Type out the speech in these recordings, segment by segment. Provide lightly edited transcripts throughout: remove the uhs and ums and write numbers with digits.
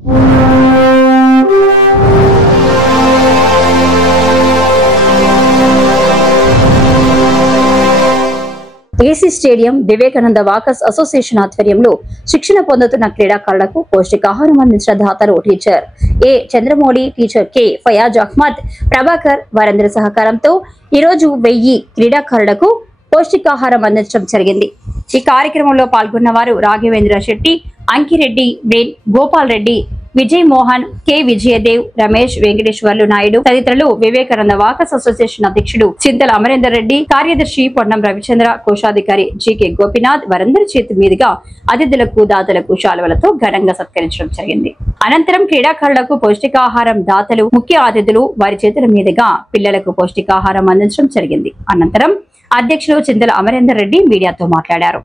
AC stadium Vivekananda walkers association ఆధ్వర్యంలో శిక్షణ పొందుతున్న క్రీడాకారులకు పౌష్టికాహారం అందించిన దాతలు టీచర్ ఏ చంద్రమౌళి, టీచర్ కె ఫయాజ్ అహ్మద్, ప్రభాకర్ వారందరి సహకారంతో ఈరోజు 1000 క్రీడాకారులకు పౌష్టికాహారం అందించడం జరిగింది. ఈ కార్యక్రమంలో పాల్గొన్న వారు రాఘవేంద్ర శెట్టి, అంకిరెడ్డి, వేణ్ గోపాల్ రెడ్డి, విజయ్ మోహన్, కె విజయదేవ్, రమేష్, వెంకటేశ్వర్లు నాయుడు తదితరులు. వివేకానంద వాకర్స్ అసోసియేషన్ అధ్యక్షుడు చింతల అమరేందర్ రెడ్డి, కార్యదర్శి పొన్నం రవిచంద్ర, కోశాధికారి జికే గోపినాథ్ వారందరి చేతి మీదుగా అతిథులకు దాతలకు శాలువలతో ఘనంగా సత్కరించడం జరిగింది. అనంతరం క్రీడాకారులకు పౌష్టికాహారం దాతలు ముఖ్య అతిథులు వారి చేతుల మీదుగా పిల్లలకు పౌష్టికాహారం అందించడం జరిగింది. అనంతరం అధ్యక్షులు చింతల అమరేందర్ రెడ్డి మీడియాతో మాట్లాడారు.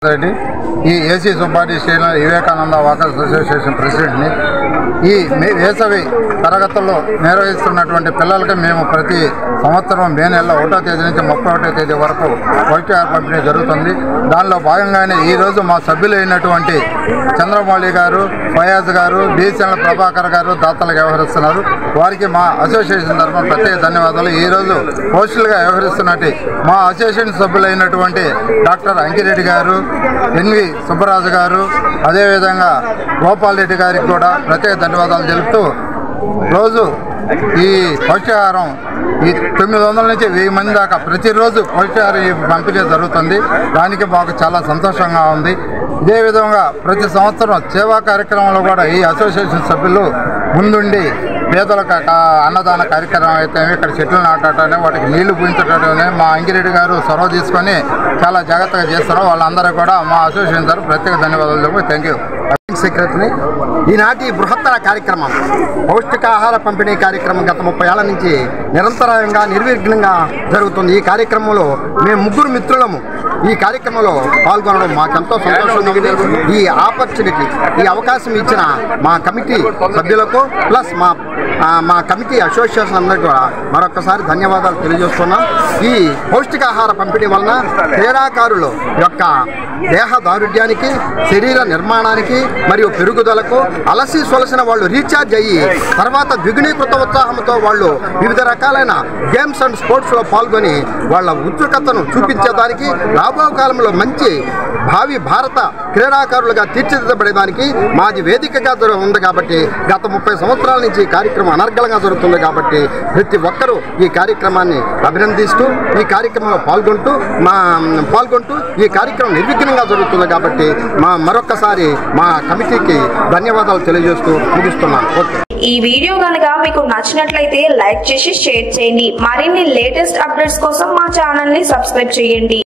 ఈ AC Subbareddy stadium Vivekananda walkers association ప్రెసిడెంట్ని. ఈ వేసవి తరగతుల్లో నిర్వహిస్తున్నటువంటి పిల్లలకి మేము ప్రతి సంవత్సరం మే నెల 1వ తేదీ నుంచి 31వ తేదీ వరకు పౌష్టికాహార పంపిణీ జరుగుతుంది. దానిలో భాగంగానే ఈరోజు మా సభ్యులైనటువంటి చంద్రమౌళి గారు, ఫయాజ్ గారు, బీసీఎల్ ప్రభాకర్ గారు దాతలుగా వ్యవహరిస్తున్నారు. వారికి మా అసోసియేషన్ తరఫున ప్రత్యేక ధన్యవాదాలు. ఈరోజు పోస్టులుగా వ్యవహరిస్తున్నట్టు మా అసోసియేషన్ సభ్యులైనటువంటి డాక్టర్ అంకిరెడ్డి గారు, ఎన్వి సుబ్బరాజు గారు, అదేవిధంగా గోపాల్ రెడ్డి గారికి కూడా ప్రత్యేక ధన్యవాదాలు తెలుపుతూ రోజు ఈ పౌష్టికాహారం ఈ 900 నుంచి 1000 మంది దాకా ప్రతిరోజు పౌష్టికాహారం పంపిణీ జరుగుతుంది. దానికి మాకు చాలా సంతోషంగా ఉంది. ఇదే విధంగా ప్రతి సంవత్సరం సేవా కార్యక్రమంలో కూడా ఈ అసోసియేషన్ సభ్యులు ముందుండి పేదలకు అన్నదాన కార్యక్రమం అయితే ఇక్కడ చెట్లు నాటనే వాటికి నీళ్లు పూయించటమే మా అంకిరెడ్డి గారు చొరవ తీసుకొని చాలా జాగ్రత్తగా చేస్తారు. వాళ్ళందరూ కూడా మా అసోసియేషన్ తరఫున ప్రత్యేక ధన్యవాదాలు చెప్పి థ్యాంక్ యూ. సెక్రటరీ ఈనాటి బృహత్తర కార్యక్రమం పౌష్టికాహార పంపిణీ కార్యక్రమం గత 30 ఏళ్ల నుంచి నిరంతరంగా నిర్విఘ్నంగా జరుగుతుంది. ఈ కార్యక్రమంలో మేము 3 మిత్రులము ఈ కార్యక్రమంలో పాల్గొనడం మాకెంతో సంతోషంగా ఉంది. ఈ ఆపర్చునిటీ, ఈ అవకాశం ఇచ్చిన మా కమిటీ సభ్యులకు ప్లస్ మా కమిటీ అసోసియేషన్ అందరికీ కూడా మరొకసారి ధన్యవాదాలు తెలియజేస్తున్నాం. ఈ పౌష్టికాహార పంపిణీ వలన క్రీడాకారుల యొక్క దేహ దారుఢ్యానికి, శరీర నిర్మాణానికి మరియు పెరుగుదలకు అలసి సొలసిన వాళ్ళు రీఛార్జ్ అయ్యి తర్వాత ద్విగుణీకృత ఉత్సాహంతో వాళ్ళు వివిధ రకాలైన గేమ్స్ అండ్ స్పోర్ట్స్లో పాల్గొని వాళ్ళ ఉత్సుకతను చూపించేదానికి రాబో కాలంలో మంచి భావి భారత క్రీడాకారులుగా తీర్చిదిద్దబడేదానికి మాది వేదికగా ఉంది. కాబట్టి గత 30 సంవత్సరాల నుంచి ఈ కార్యక్రమం అనర్గళంగా జరుగుతుంది. కాబట్టి ప్రతి ఒక్కరూ ఈ కార్యక్రమాన్ని అభినందిస్తూ ఈ కార్యక్రమంలో పాల్గొంటూ ఈ కార్యక్రమం నిర్విఘ్నంగా జరుగుతుంది. కాబట్టి మరొక్కసారి మా కమిటీకి ధన్యవాదాలు తెలియజేస్తూ ముగిస్తున్నాను. ఈ వీడియో కనుక మీకు నచ్చినట్లయితే లైక్ చేసి షేర్ చేయండి. మరిన్ని లేటెస్ట్ అప్డేట్స్ కోసం మా ఛానల్ ని సబ్స్క్రైబ్ చేయండి.